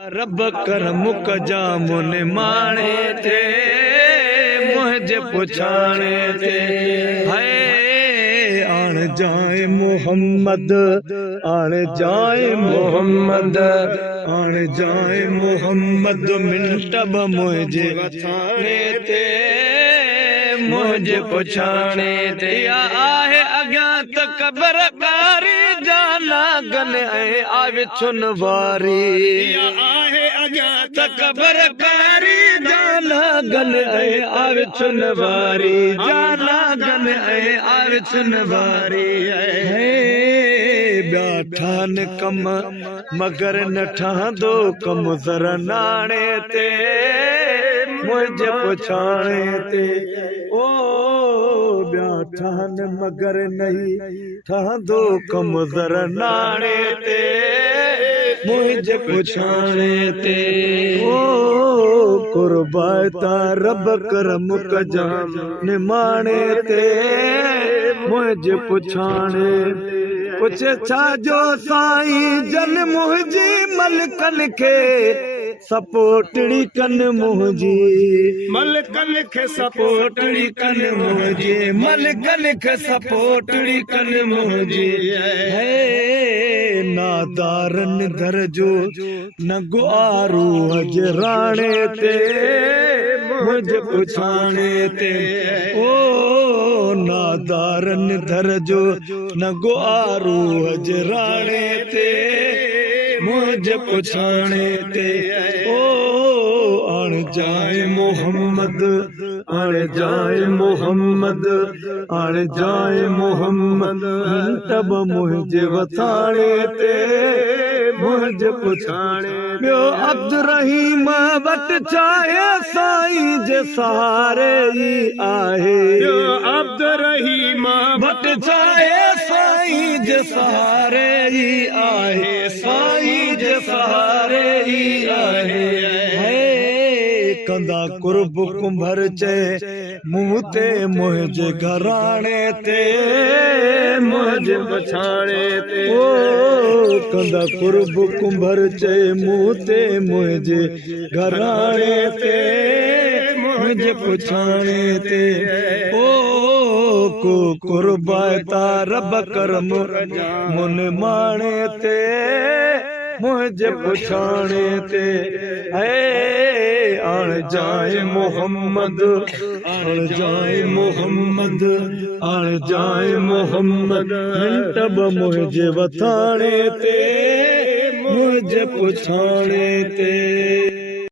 रब करम कजा मुन माणे थे मुझे पुछाने थे है आण जाए मोहम्मद आण जाए मोहम्मद आण जाए मोहम्मद मिनट ब मुझे वथाने थे मुझे पुछाने थे आहे अॻियां त क़बर कारी जाना गन ऐं आवे छुन वारी आहे अॻियां त क़बर कारी जाना गन ऐं आवे छुन वारी जाना गन ऐं आवे छुन वारी ॿिया ठान कम मगर न ठहंदो कम ज़र नाणे ते मुझे पुछाणे ते ओ ॿिया ठान मगर नहीं ठहंदो कम ज़र नाणे ते मुझे पुछाणे ते ओ कुर्बाता रब करम कजा निमाणे ते मुझे पुछाणे कुछ छाजो साईं जन मुंहिंजी मलकन खे सपोटड़ी कन मुंहिंजी मलकन खे सपोटड़ी कन मुंहिंजी मलकन खे सपोटड़ी कन मुंहिंजी है नादारन दर जो न गुआरू हजराणे ते मुझे पुछाणे ते ओ नादारन दर जो न गुआरू हजराणे ते मुझे पुछाणे ते ओ आण जाए मोहम्मद आण जाए मोहम्मद आण जाए मोहम्मद तब मुझे वथाणे ते मुझे पुछाणे ॿियो अब्दुर्रहीम वट चाहे साईं जे सहारे ई आहे ॿियो अब्दुर्रहीम वट चाहे साईं जे सहारे ई आहे साईं जे सहारे ई आहे कंदा कुर्ब कुंभर चे मुंह ते मुझे घराणे ते मुझे पछाणे ते ओ कंदा कुर्ब कुंभर चे मुंह ते मुझे घराणे ते मुझे पुछाणे ते ओ को कुर्बाता रब करम मुन माणे ते मुझे पुछाणे ते है आण जाए मोहम्मद आण जाए मोहम्मद आण जाए मोहम्मद मिनट ब मुझे वथाणे ते मुझे पुछाणे ते।